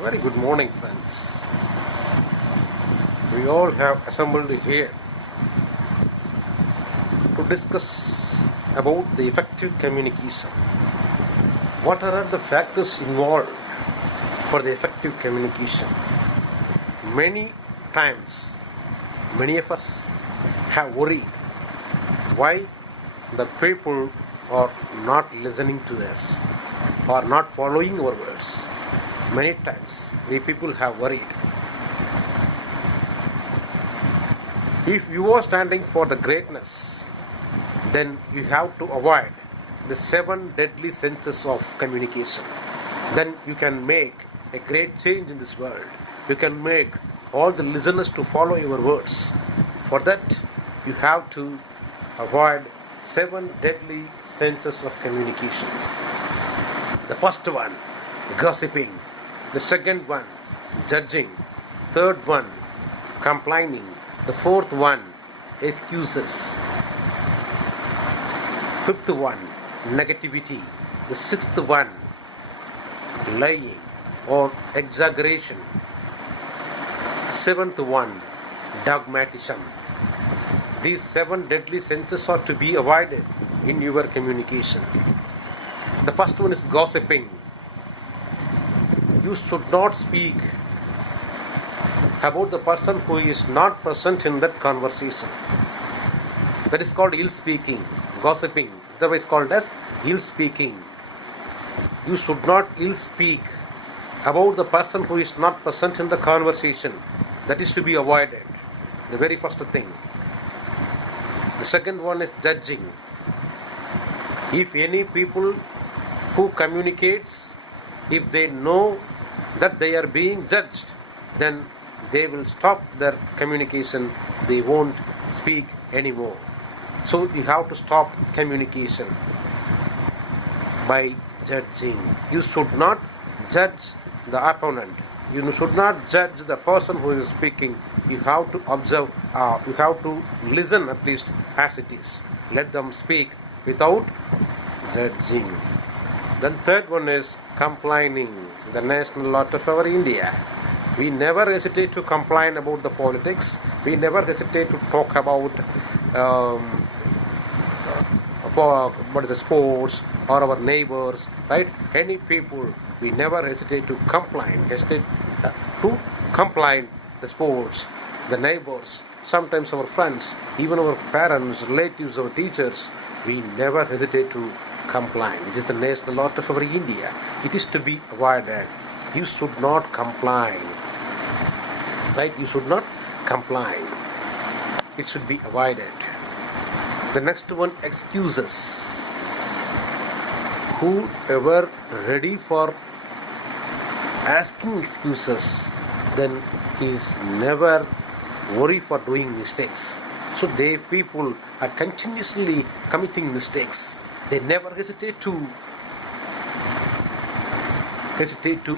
Very good morning, friends. We all have assembled here to discuss about the effective communication. What are the factors involved for the effective communication? Many times, many of us have worried why the people are not listening to us or not following our words. Many times, we people have worried. If you are standing for the greatness, then you have to avoid the 7 deadly senses of communication. Then you can make a great change in this world. You can make all the listeners to follow your words. For that, you have to avoid 7 deadly senses of communication. The first one, gossiping. The second one, judging. Third one, complaining. The fourth one, excuses. Fifth one, negativity. The sixth one, lying or exaggeration. Seventh one, dogmatism. These 7 deadly senses are to be avoided in your communication. The first one is gossiping. You should not speak about the person who is not present in that conversation. That is called ill speaking, gossiping, otherwise called as ill speaking. You should not ill speak about the person who is not present in the conversation. That is to be avoided. The very first thing. The second one is judging. If any people who communicates, if they know that they are being judged, then they will stop their communication. They won't speak anymore. So you have to stop communication by judging. You should not judge the opponent. You should not judge the person who is speaking. You have to observe, you have to listen at least as it is. Let them speak without judging. Then third one is complaining, the national lot of our India. We never hesitate to complain about the politics. We never hesitate to talk about what is the sports or our neighbors, right? Any people, we never hesitate to complain. Hesitate to complain the sports, the neighbors, sometimes our friends, even our parents, relatives, our teachers. We never hesitate to complain. It is the national lot of our India. It is to be avoided. You should not complain. Right? You should not complain. It should be avoided. The next one, excuses. Whoever ready for asking excuses, then he is never worry for doing mistakes. So they people are continuously committing mistakes. They never hesitate to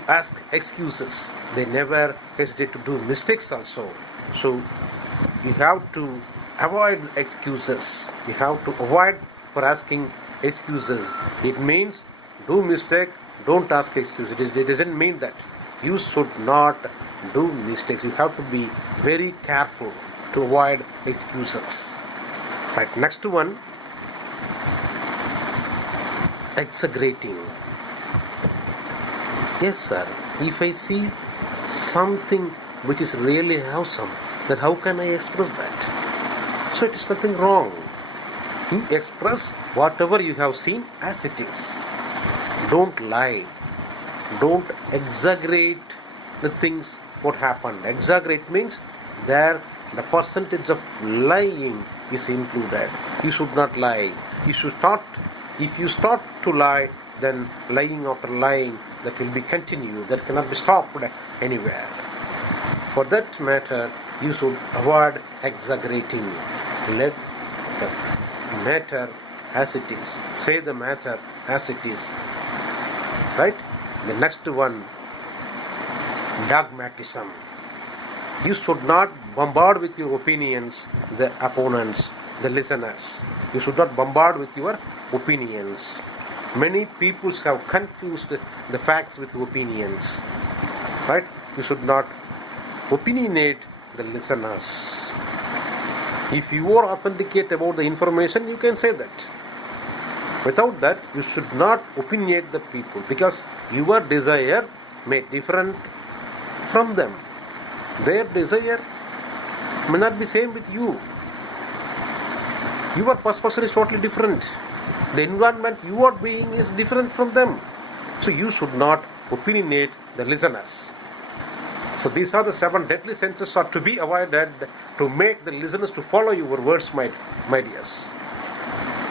ask excuses. They never hesitate to do mistakes also. So you have to avoid excuses. You have to avoid for asking excuses. It means do mistake, don't ask excuses. It doesn't mean that you should not do mistakes. You have to be very careful to avoid excuses. Right, next one, exaggerating. Yes, sir. If I see something which is really awesome, then how can I express that? So it is nothing wrong. You express whatever you have seen as it is. Don't lie. Don't exaggerate the things what happened. Exaggerate means there the percentage of lying is included. You should not lie. If you start to lie, then lying after lying, that will be continued. That cannot be stopped anywhere. For that matter, you should avoid exaggerating. Let the matter as it is. Say the matter as it is. Right? The next one, dogmatism. You should not bombard with your opinions the opponents, the listeners. You should not bombard with your opinions. Many people have confused the facts with opinions. right? You should not opinionate the listeners. If you are authenticate about the information, you can say that. Without that, you should not opinionate the people, because your desire may different from them. Their desire may not be same with you. Your perception is totally different. The environment you are being is different from them. So you should not opinionate the listeners. So these are the 7 deadly senses are to be avoided to make the listeners to follow your words, my dears.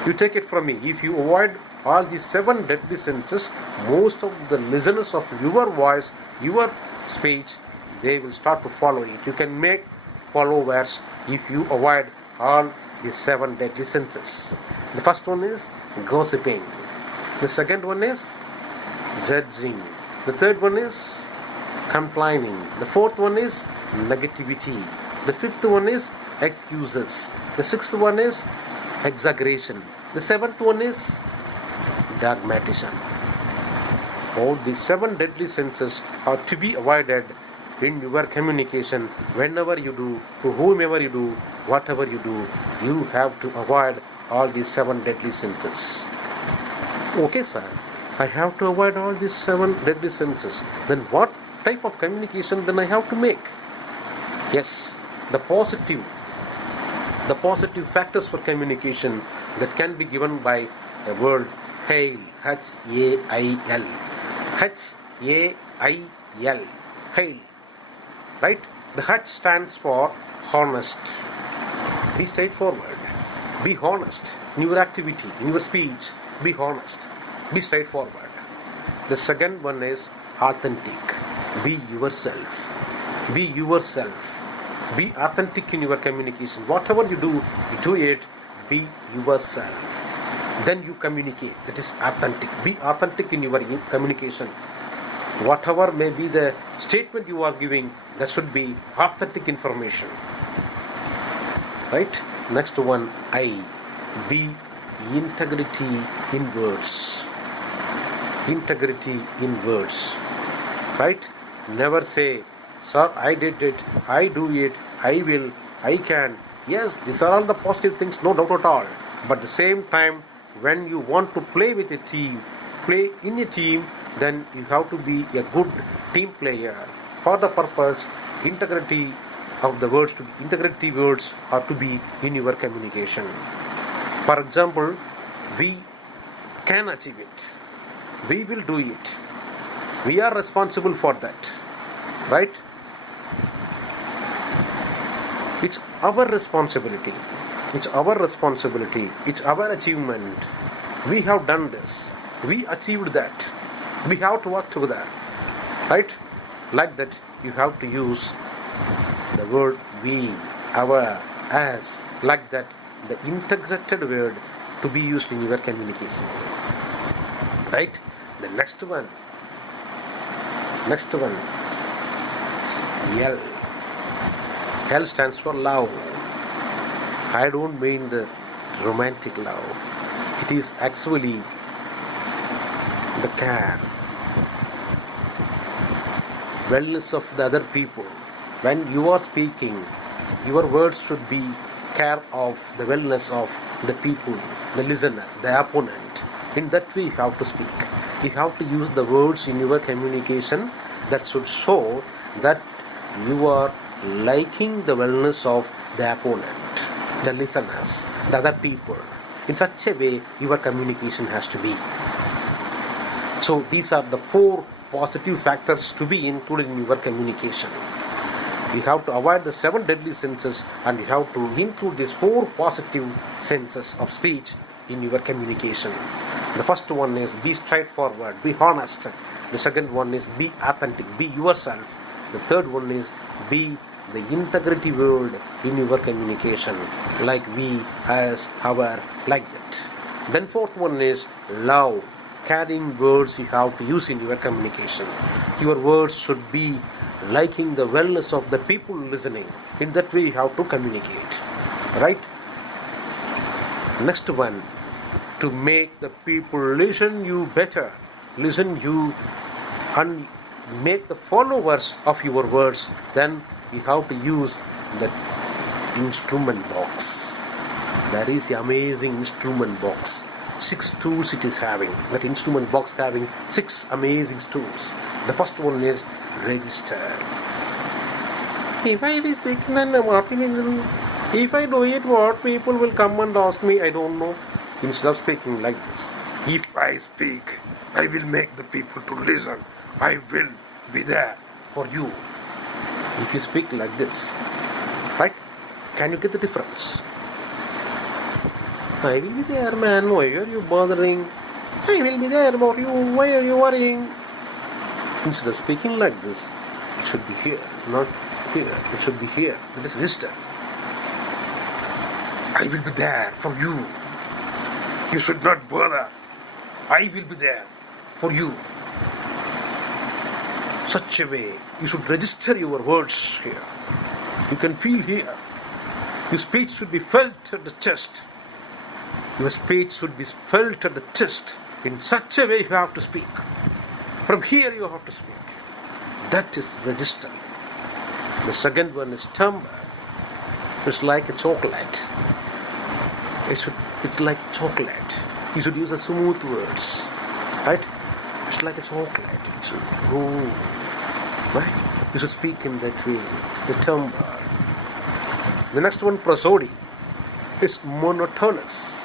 You take it from me. If you avoid all these 7 deadly senses, most of the listeners of your voice, your speech, they will start to follow it. You can make followers if you avoid all these 7 deadly senses. The first one is gossiping. The second one is judging. The third one is complaining. The fourth one is negativity. The fifth one is excuses. The sixth one is exaggeration. The seventh one is dogmatism. All these 7 deadly senses are to be avoided in your communication. Whenever you do, to whomever you do, whatever you do, you have to avoid all these 7 deadly senses. Okay, sir, I have to avoid all these 7 deadly senses. Then what type of communication then I have to make? Yes, the positive factors for communication that can be given by a word hail, H-A-I-L, H-A-I-L, hail, right? The H stands for honest. Be straightforward. Be honest in your activity, in your speech. Be honest. Be straightforward. The second one is authentic. Be yourself. Be yourself. Be authentic in your communication. Whatever you do it. Be yourself. Then you communicate. That is authentic. Be authentic in your communication. Whatever may be the statement you are giving, that should be authentic information. Right? Next one, I. Be integrity in words. Integrity in words. Right? Never say, sir, I did it, I do it, I will, I can. Yes, these are all the positive things, no doubt at all. But at the same time, when you want to play with a team, play in a team, then you have to be a good team player. For the purpose, integrity words are to be in your communication. For example, we can achieve it. We will do it. We are responsible for that. Right? It's our responsibility. It's our responsibility. It's our achievement. We have done this. We achieved that. We have to work together. Right? Like that, you have to use the word we, our, as. Like that, the integrated word to be used in your communication. Right? The next one. L. L stands for love. I don't mean the romantic love. It is actually the care, wellness of the other people. When you are speaking, your words should be care of the wellness of the people, the listener, the opponent. In that way you have to speak. You have to use the words in your communication that should show that you are liking the wellness of the opponent, the listeners, the other people. In such a way, your communication has to be. So these are the 4 positive factors to be included in your communication. You have to avoid the 7 deadly senses, and you have to include these 4 positive senses of speech in your communication. The first one is be straightforward, be honest. The second one is be authentic, be yourself. The third one is be the integrity word in your communication, like we, as, our, like that. Then fourth one is love, caring words you have to use in your communication. Your words should be liking the wellness of the people listening. In that way you have to communicate. Right? Next one, to make the people listen you better, listen you, and make the followers of your words, then you have to use the instrument box. That is the amazing instrument box. 6 tools it is having. That instrument box having 6 amazing tools. The first one is register. If I be speaking and if I do it, what people will come and ask me, I don't know. Instead of speaking like this, if I speak, I will make the people to listen. I will be there for you. If you speak like this, right? Can you get the difference? I will be there, man. Why are you bothering? I will be there for you. Why are you worrying? Instead of speaking like this, it should be here, not here. It should be here. It is register. I will be there for you. You should not bother. I will be there for you. Such a way, you should register your words here. You can feel here. Your speech should be felt at the chest. Your speech should be felt at the chest. In such a way you have to speak. From here you have to speak. That is register. The second one is timbre. It's like a chocolate. It's like chocolate. You should use the smooth words. Right? It's like a chocolate. It should go. Right? You should speak in that way. The timbre. The next one, prosody. It's monotonous.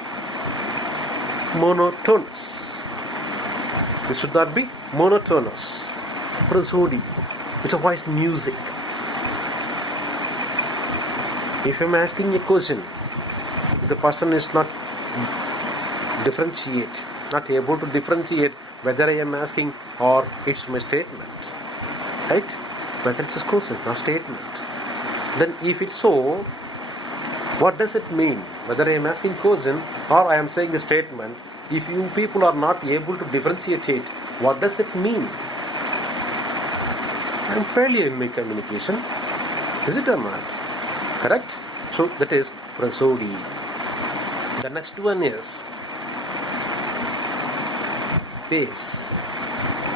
Monotonous. It should not be monotonous. Prosody. It's a voice music. If I'm asking a question, the person is not able to differentiate whether I am asking or it's my statement. Right? Whether it's a question or statement. Then if it's so, what does it mean? Whether I am asking question or I am saying a statement, if you people are not able to differentiate it, what does it mean? I am failure in my communication. Is it or not? Correct? So that is prosody. The next one is pace.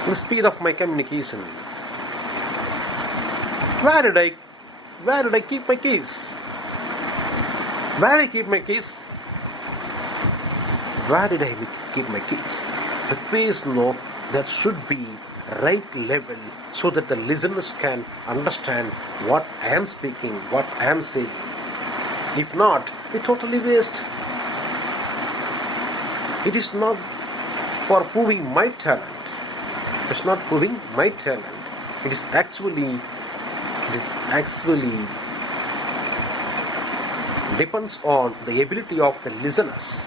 The speed of my communication. Where did I keep my keys? Where did I keep my keys? Where did I keep my keys? The pace note that should be right level so that the listeners can understand what I am speaking, what I am saying. If not, it totally waste. It is not for proving my talent. It's not proving my talent. It is actually depends on the ability of the listeners.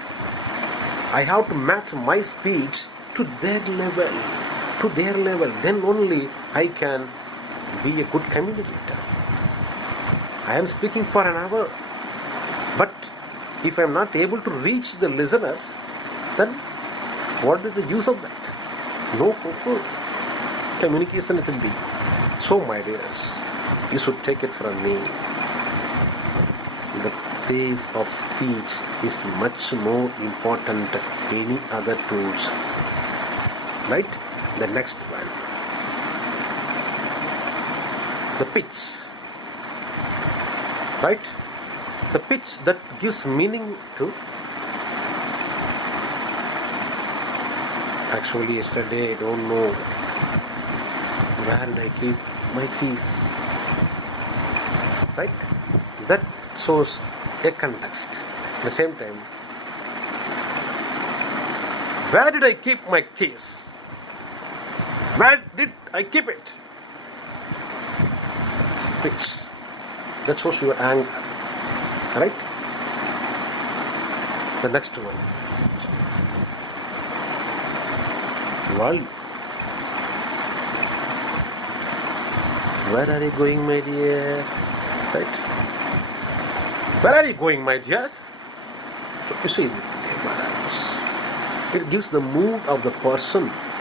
I have to match my speech to their level. Then only I can be a good communicator. I am speaking for an hour, but if I am not able to reach the listeners, then what is the use of that? No fruitful communication it will be. So my dears, you should take it from me. The pace of speech is much more important than any other tools. Right? The next one. The pitch. Right? The pitch that gives meaning to. Actually, yesterday I don't know where did I keep my keys. Right? That shows a context. At the same time, where did I keep my keys? Where did I keep it? It's the pitch. That shows your anger. Right? The next one. Volume. Where are you going, my dear? Right? Where are you going, my dear? So you see the difference. It gives the mood of the person